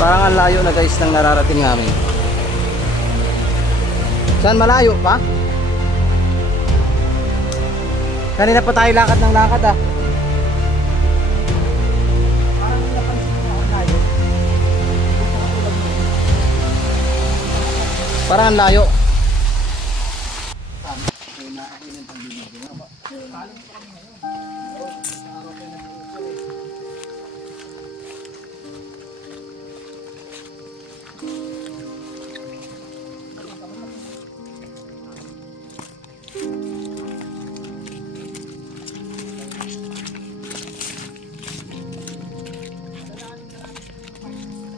Parang ang layo na guys ng nararating namin. Saan malayo pa? Kanina pa tayo lakad ng lakad ah. Parang napansin ko ang layo. Parang ang layo.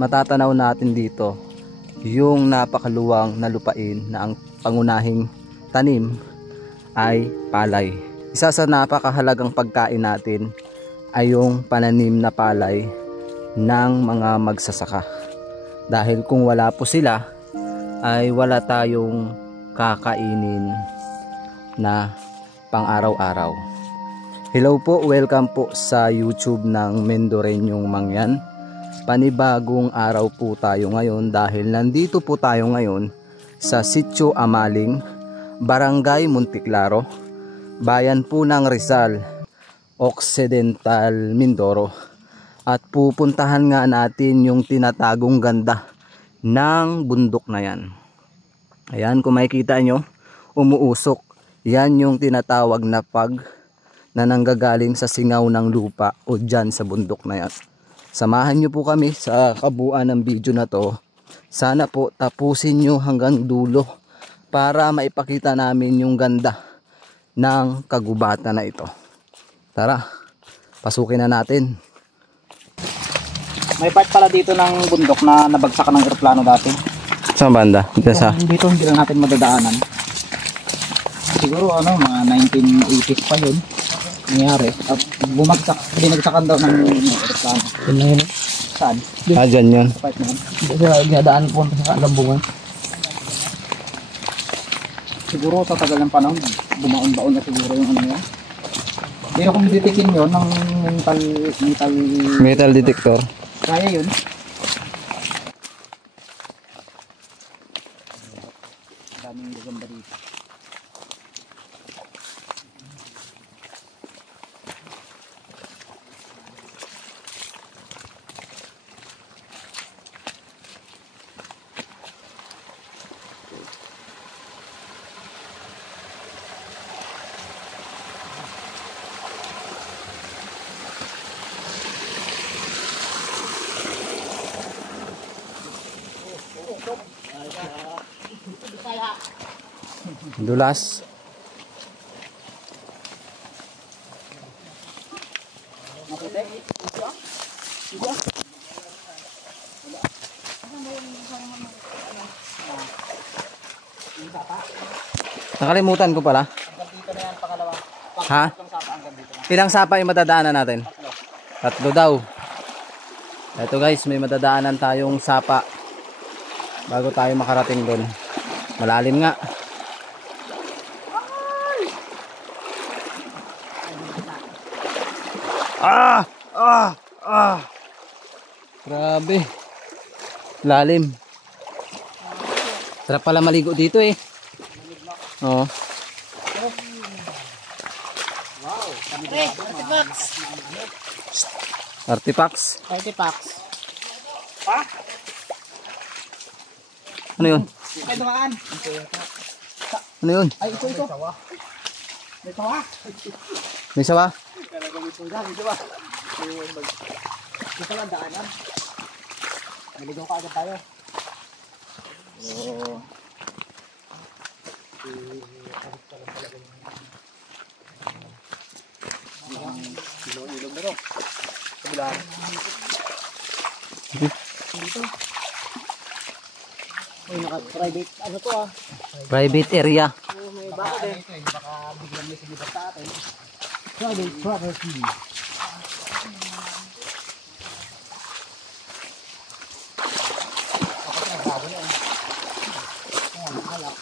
Matatanaw natin dito yung napakaluwang na lupain na ang pangunahing tanim ay palay. Isa sa napakahalagang pagkain natin ay yung pananim na palay ng mga magsasaka. Dahil kung wala po sila ay wala tayong kakainin na pang araw-araw. Hello po, welcome po sa YouTube ng Mendoreñong Mangyan. Panibagong araw po tayo ngayon dahil nandito po tayo ngayon sa Sitio Amaling, Barangay Monticlaro, bayan po ng Rizal, Occidental Mindoro. At pupuntahan nga natin yung tinatagong ganda ng bundok na yan. Ayan, kung makikita nyo, umuusok. Yan yung tinatawag na pag na nanggagaling sa singaw ng lupa o dyan sa bundok na yan. Samahan nyo po kami sa kabuuan ng video na to. Sana po tapusin nyo hanggang dulo para maipakita namin yung ganda ng kagubatan na ito. Tara, pasukin na natin. May part pala dito ng bundok na nabagsakan ng eroplano dati. Saan banda? Dito hindi lang natin madadaanan. Siguro mga 1980s pa yun nangyari. At bumagsak, binagsakan daw ng eroplano. Yun na yun. Saan? Ah, dyan yun. Part na yun. Kasi ginadaan po sa Lambungan. Siguro sa tagal ng panahon, bumaon-baon na siguro yung ano yan. Pero kung ditikin yun ng Metal detector. kaya yun. Daming gagamba dito. Dulas. Nakalimutan ko pala. Ha? Ilang sapa yung madadaanan natin? Tatlo daw. Ito guys, may madadaanan tayong sapa bago tayo makarating doon. Malalim nga. Grabe. Lalim. Sarap pala maligo dito eh. Oo. Wow. Artifacts. Artifacts. Ano yun? Ay, dumaan. Ano yun? Ay, ito. May sawa. May sawa? Ito lang daanan. Naligaw ka agad tayo. Oh. Ilog na rin. Kabilaan. Dito. Uy, naka-private. Ano to ah? Private area. May baka din. Baka biglang may sinibat sa atin. Private property.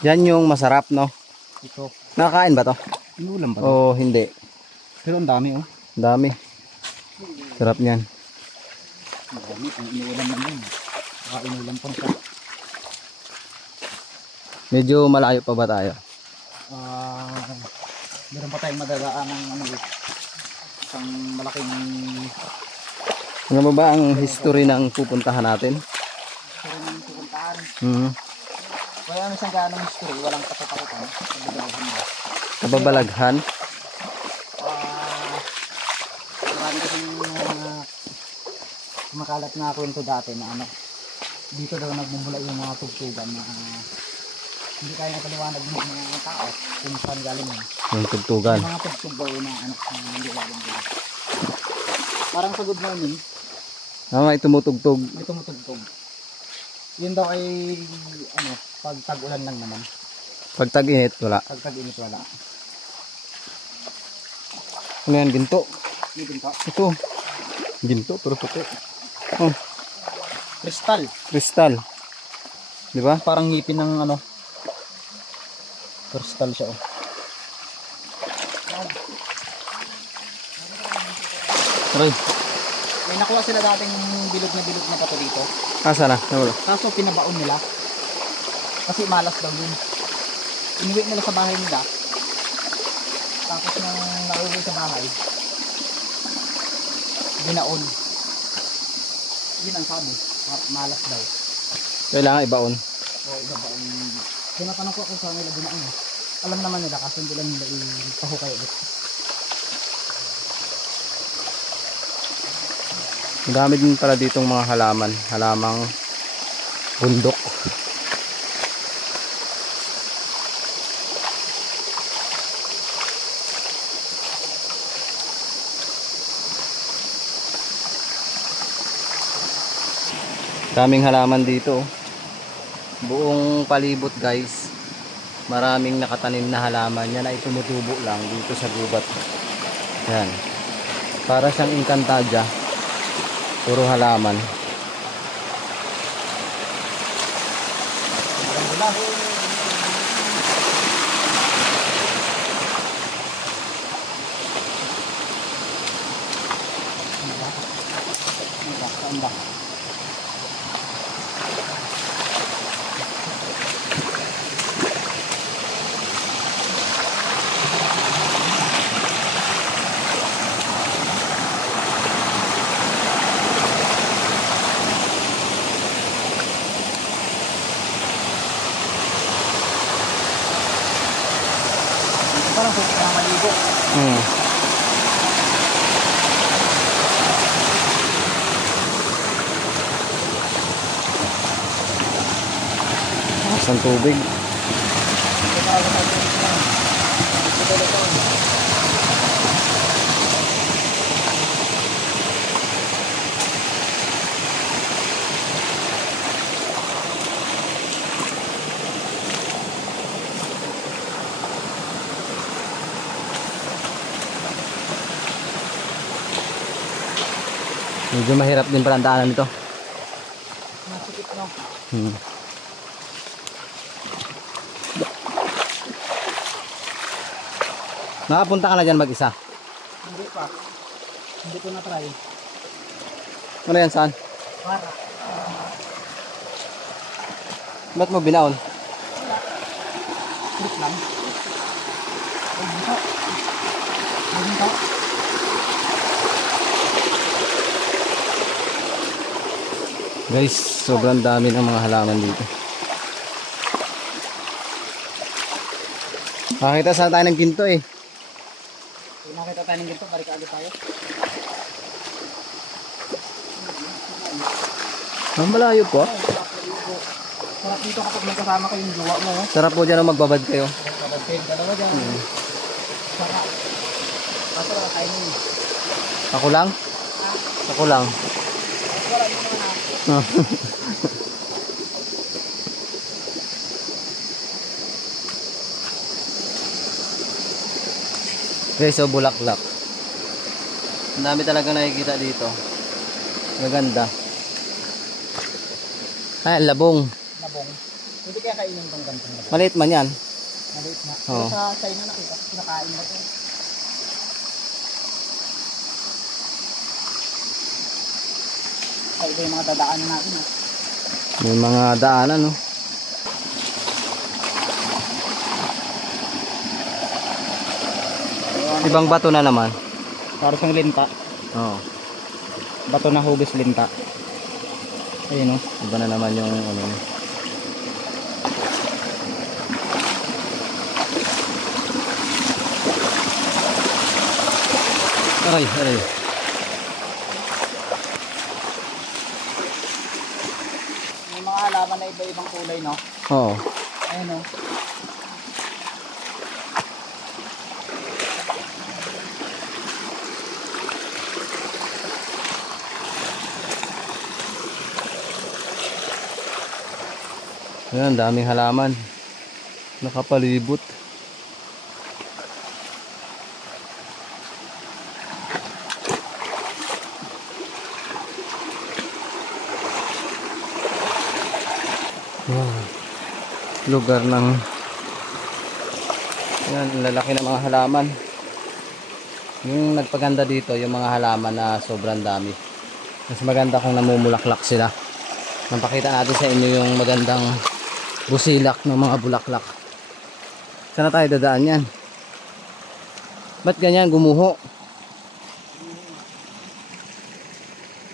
Yan yung masarap, no? Ito. Nakakain ba to? Inulam ba? O hindi? Pero ang dami oh. Ang dami. Sarap niyan. Ang dami. Ang inulam naman. Inulan po siya. Medyo malayo pa ba tayo? Meron pa tayong madadaan ng isang malaking Ano ba ang history ng pupuntahan natin? history ng pupuntahan. Hmm. Kaya isang ganong history, walang katatakutan. Kababalaghan. Marami kasing makalat na kwento dati na dito daw nagmumula yung mga tugtugan na hindi kaya napaliwanag ng mga tao kung saan galing yun. Yung tugtugan. Yung mga tugtog daw na hindi galing dito. Parang sa good morning, May tumutugtog. may tumutugtog. Yun daw ay pag tag-ulan lang naman. Pag tag-init, wala. Pag tag-init wala. Ano yan? Ginto. May ginto. Ito. Ginto, pero puti. Oh, Kristal. kristal. Di ba? Parang ngipin ng kristal siya. Aray. May nakuha sila dating bilog na pato dito. Asa na? Nawala. Kaso pinabaon nila. Kasi malas daw yun. Inuwi nila sa bahay nila. Tapos nung nauwi sa bahay, binaon. Yun ang sabi. Malas daw. Kailangan ibaon. O ibabaon. Tinatanong ko kung saan nila binaon. Alam naman nila kasi hindi lang nila ipahukay ulit. Ang dami din pala ditong mga halaman. Halamang bundok. Daming halaman dito. Buong palibot guys. Maraming nakatanim na halaman. Yan ay tumutubo lang dito sa gubat. Yan. Para siyang Encantadia. Puro halaman. Parang kung kaya maligo. Ang tubig. Medyo mahirap din pala ang daanan nito. Masikip no. Nakapunta ka na dyan mag-isa? Hindi pa. Hindi ko na-try. Ano yan, saan? Para. Ba't mo binaon? Trip lang. Ay, dito. Ay, dito. Guys, sobrang dami ng mga halaman dito. Makakita sana tayo ng ginto eh. Kung nakita tayo ng dito, balik agad tayo. Ang malayo po. Sarap dito kapag may kasama kayong jowa mo. Sarap po dyan magbabad kayo. Kapag dalawa dyan. Sarap. Kaso wala tayo nun. Ako lang? Ako lang. Wala mo naman ha. Okay, so bulaklak. Ang dami talaga nakikita dito. Maganda. Ay, labong. Nabong. Hindi kaya kainin tong gantong nabong. Maliit man yan. Maliit na. Oo. Pero sa China nakita, kinakain na ito. Kaya iba yung mga dadaanan natin ha. May mga daanan, no? Ibang bato na naman. Para sa linta. Oo. Bato na hugis linta. Ayun, no? Iba na naman yung ano. Aray, aray. May mga halaman na iba-ibang kulay, no? Oo. Ayun, no? Ayan, daming halaman. Nakapalibot. Wow. Lugar ng yan, lalaki ng mga halaman. Yung nagpaganda dito, yung mga halaman na sobrang dami. Mas maganda kung namumulaklak sila. Napakita natin sa inyo yung magandang busilak ng mga bulaklak. Sana tayo dadaan yan? Ba't ganyan gumuho?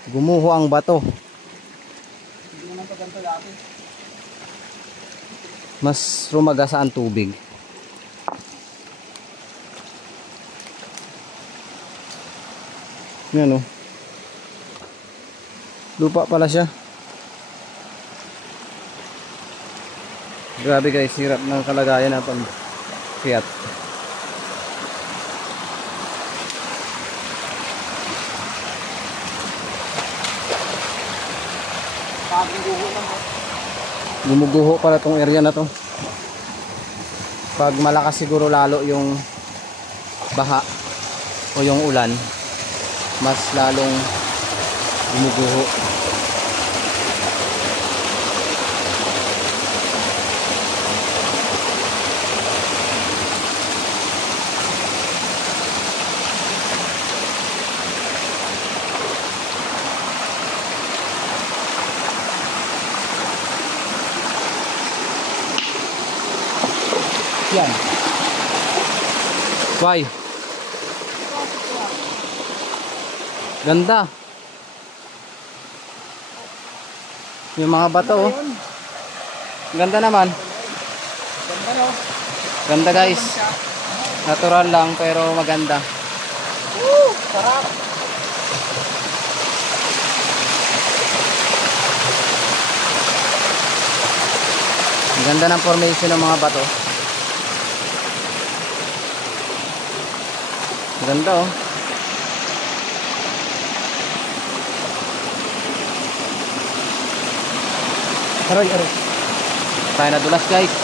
Gumuho ang bato. Hindi naman pa ganito dati. Mas rumagasa ang tubig. Yan, oh. Lupa pala siya. Grabe guys, hirap ng kalagayan na pag-kiyat. Gumuguho pala tong area na to. Pag malakas siguro lalo yung baha o yung ulan, mas lalong gumuguho. Yan. Why? Ganda. Yung mga bato, oh. Ganda naman. Ganda, no? Ganda guys. Natural lang pero maganda. Sarap. Ganda ng formation ng mga bato. Ganda, oh. Aray, aray. Tayo nadulas guys.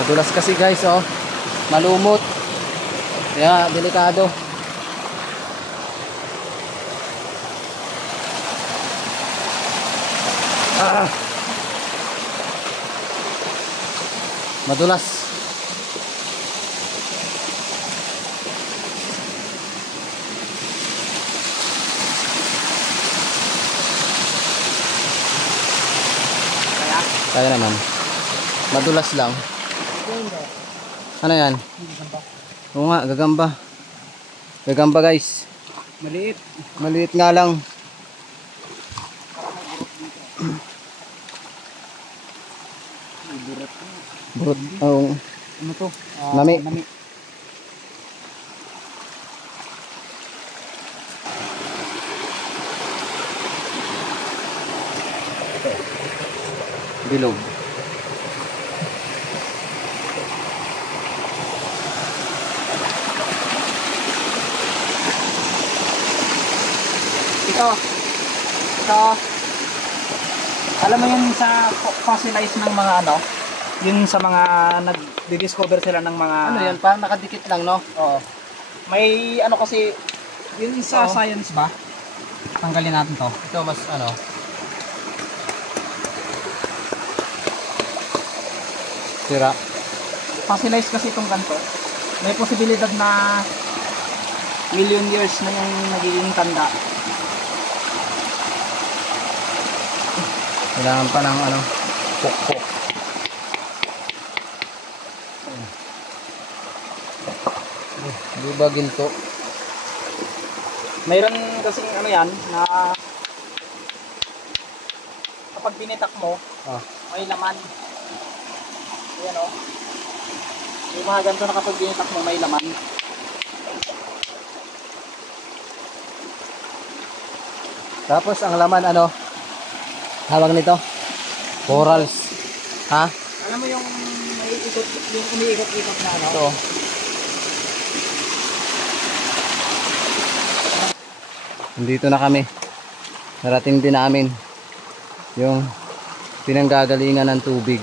Nadulas kasi guys, oh. Malumot. Kaya delikado. Ah. Madulas. Kaya naman. Madulas lang. Ano yan? Oo nga, gagamba. Gagamba guys. Maliit. Maliit nga lang. Burot. Oh. Ano to? Nami. Nami. Bilog. Ito. Alam mo yun sa fossilize ng mga ano? Yun sa mga nag-discover sila ng mga... Ano yan? Parang nakadikit lang, no? Oo. May ano kasi, yun sa science ba? Tanggalin natin to. Ito mas ano? Sira. Fossilize kasi itong ganito. May posibilidad na million years na yung nagiging tanda. Kailangan pa ng ano, pukpok. Di ba ginto? Mayroon kasing ano yan na kapag binitak mo, Ah. may laman. Ayan o. Yung mga ganito na kapag binitak mo, may laman. Tapos ang laman ano? Hawag nito? Corals. Ha? Alam mo yung may ikot, yung umiikot-ikot na ano? Ito. Nandito na kami. Narating din namin yung pinanggagalingan ng tubig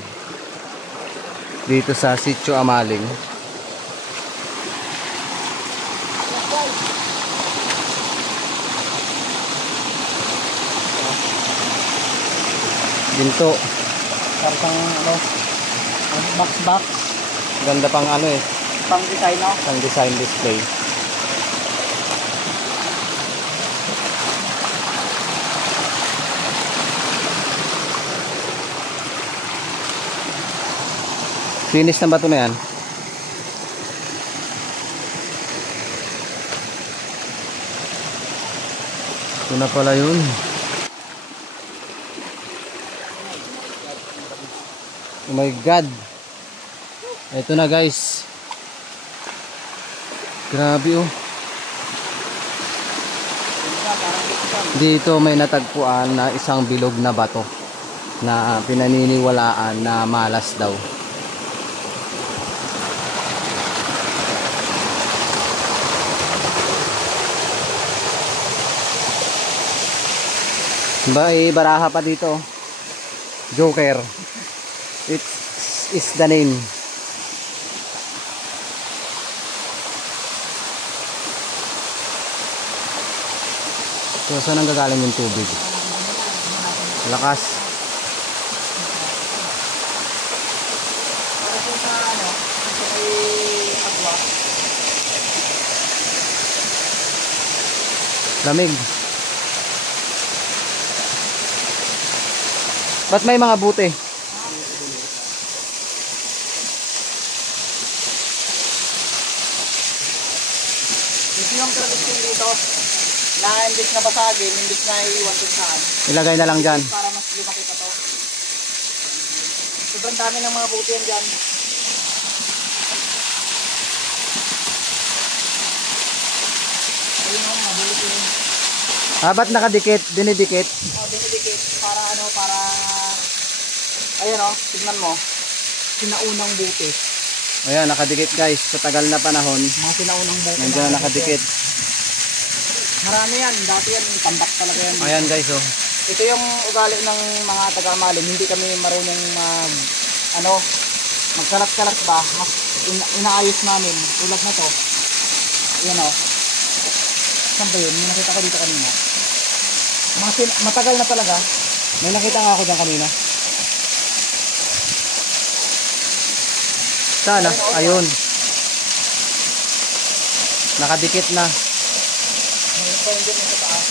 dito sa Sitio Amaling. Ginto. Parang ano, box-box, Ganda pang ano eh, pang design no? pang design display. Finish na ba ito na yan? Ito na pala yun. Oh my God. Ito na guys. Grabe oh. Dito may natagpuan na isang bilog na bato na pinaniniwalaan na malas daw. Baraha pa dito. Joker. It is the name. So saan ang gagaling yung tubig? Lakas. Lamig. Ba't may mga buti? Ito yung tradisyon dito na imbis na basagin, imbis na iiwan kung saan. Ilagay na lang dyan. Para mas lumaki pa to. Sobrang dami ng mga buti yan dyan. Ayun o, mga buti yun. Ba't nakadikit? Dinidikit? Dinidikit para ano, para ayan o, tignan mo. Sinaunang buti. Ayan, nakadikit guys. Sa tagal na panahon, Mga sinaunang buti. nandiyan na nakadikit. Marami yan. Dati yan, tambak talaga yan. Ayan guys oh. Ito yung ugali ng mga taga-Amaling. Hindi kami marunong magkalat-kalat ba. Mas inaayos namin. Tulad na to. Ayan o. Saan ba yun? Yung nakita ko dito kanina. Matagal na talaga. May nakita nga ako dyan kanina. Saan ah? Ayun. Nakadikit na. Mayroon pa yun dyan sa taas.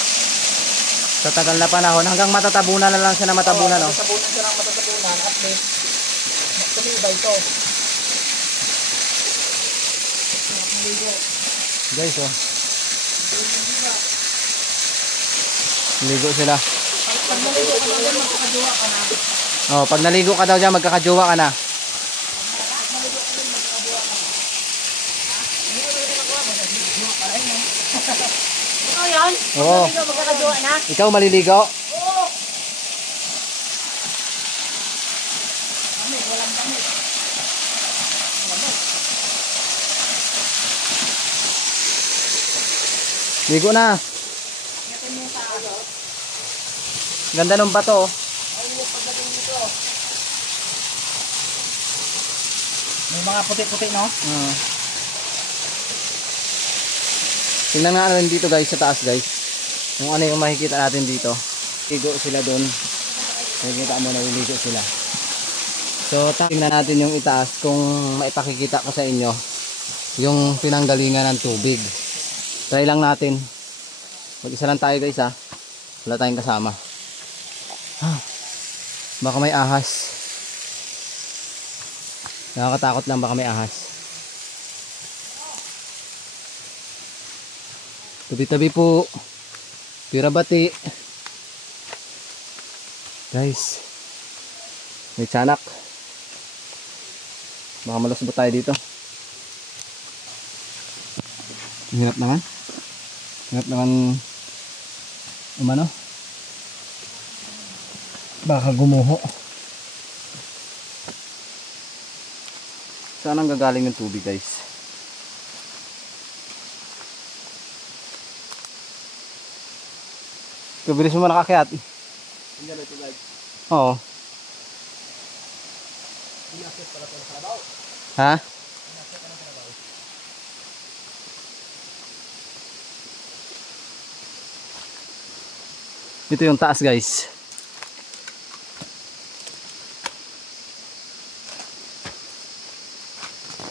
Sa tagal na panahon. Hanggang matatabunan na lang siya na matabunan oh. Matatabunan siya ng matatabunan. At least, tumibay ito. Guys oh. Ligo sila. Pag naligo ka daw dyan, magkakajowa ka na. Oh, pag naligo ka daw dyan, magkakajowa ka na. Ano yan? Oo. Ikaw magkakajowa na? Ikaw maliligo? Oo. Kami, walang damit. Ligo na. Yakin mo sa ano? Ganda ng bato oh. Ay, pagdating dito. May mga puti-puti, no? Tingnan nga natin dito guys sa taas guys. Kung ano yung makikita natin dito. Ligo sila doon. Makikita mo na ligo sila. So tingnan natin yung itaas kung maipakikita ko sa inyo yung pinanggalingan ng tubig. Try lang natin. Mag-isa lang tayo guys ha. Wala tayong kasama. Baka may ahas. Nakakatakot lang, baka may ahas. Tabi-tabi po. Pirabati. Guys, may tiyanak. Baka malusbot tayo dito. Hirap naman. Hirap naman umano. Baka gumuho. Saan ang gagaling ng tubig, guys? Kabilis mo nakakyat. Ito guys. Oo. Ha? Ito yung taas, guys.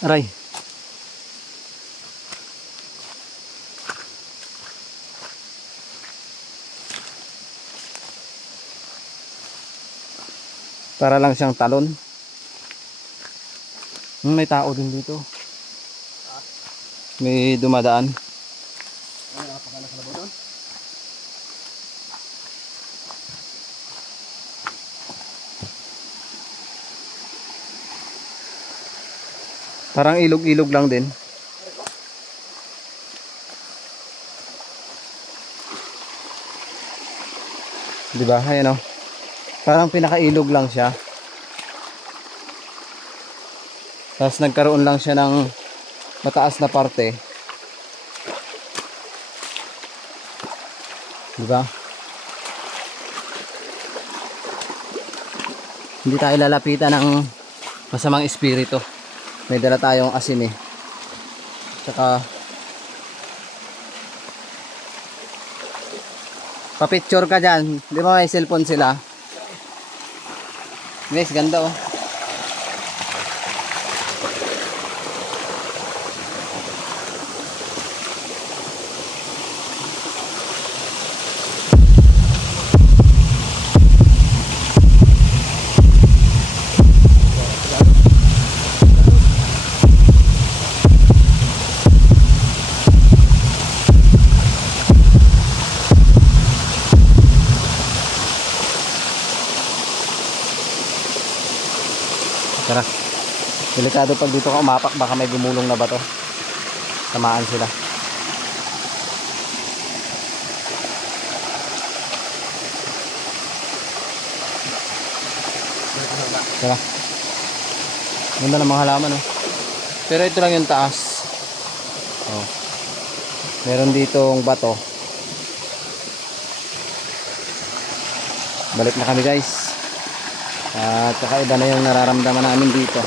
Aray. Para lang siyang talon. May tao din dito. May dumadaan. Ay, napakala sa labaw doon. Parang ilog-ilog lang din. Di ba? Ayan o. Parang pinakailog lang siya. Tapos nagkaroon lang siya ng mataas na parte. Di ba? Hindi tayo lalapitan ng masamang espiritu. May dala tayong asin eh. Tsaka pa-picture ka dyan. Di ba may cellphone sila? Guys, ganda oh. Tara. Delikado pag dito ka umapak, baka may gumulong na bato. Tamaan sila. Tara. Ganda ng mga halaman oh. Pero ito lang yung taas. Oh. Meron ditong bato. Balik na kami, guys. At kakaiba na yung nararamdaman namin dito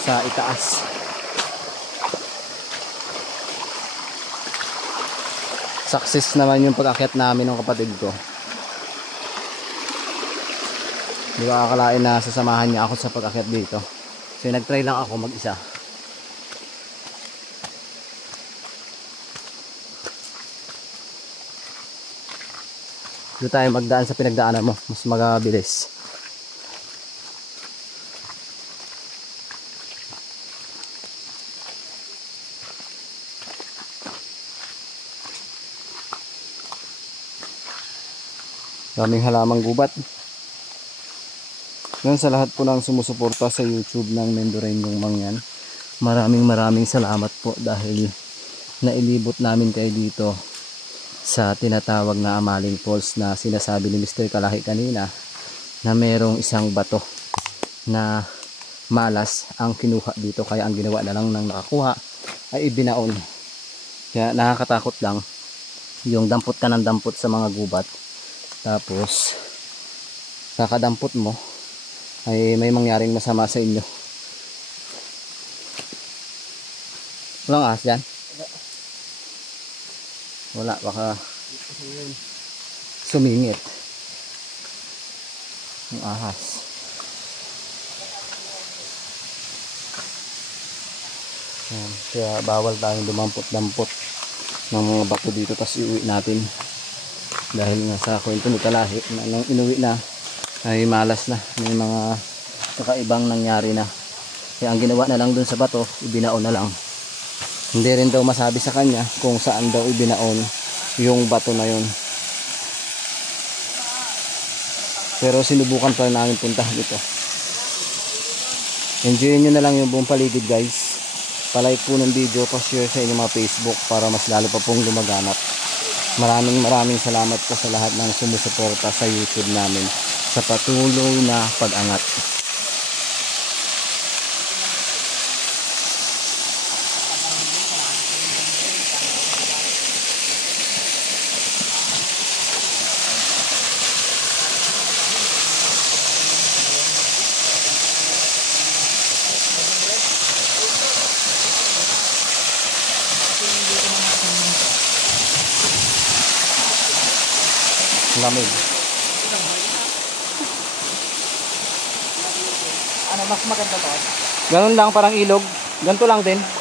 sa itaas. Success naman yung pag-akyat namin ng kapatid ko. Hindi ko akalain na sasamahan niya ako sa pag-akyat dito. So nag-try lang ako mag-isa. Dito tayo magdaan sa pinagdaanan mo, mas magabilis. Daming halamang gubat. Ngayon sa lahat po ng sumusuporta sa YouTube ng Mendoreñong Mangyan, maraming salamat po dahil nailibot namin kayo dito sa tinatawag na Amaling Falls na sinasabi ni Mr. Kalahi kanina, na merong isang bato na malas ang kinuha dito, kaya ang ginawa na lang ng nakakuha ay ibinaon. Kaya nakakatakot lang yung dampot ka ng dampot sa mga gubat, tapos kakadampot mo ay may mangyaring masama sa inyo. Walang ahas dyan? Wala, baka sumingit yung ahas. Yan, kaya bawal tayong dumampot-dampot ng mga bato dito, tapos iuwi natin. Dahil nga sa kwento ni Kalahi na nung inuwi na ay malas na, may mga kakaibang nangyari na. Kaya ang ginawa na lang dun sa bato, ibinaon na lang. Hindi rin daw masabi sa kanya kung saan daw ibinaon yung bato na yun. Pero sinubukan pa namin puntahan ito. Enjoyin nyo na lang yung buong paligid guys. Palike po ng video, pa-share sa inyong mga Facebook para mas lalo pa pong lumaganap. Maraming salamat po sa lahat ng sumusuporta sa YouTube namin sa patuloy na pag-angat. Lamig. Ano mas maganda to? Ganun lang, parang ilog. Ganito lang din.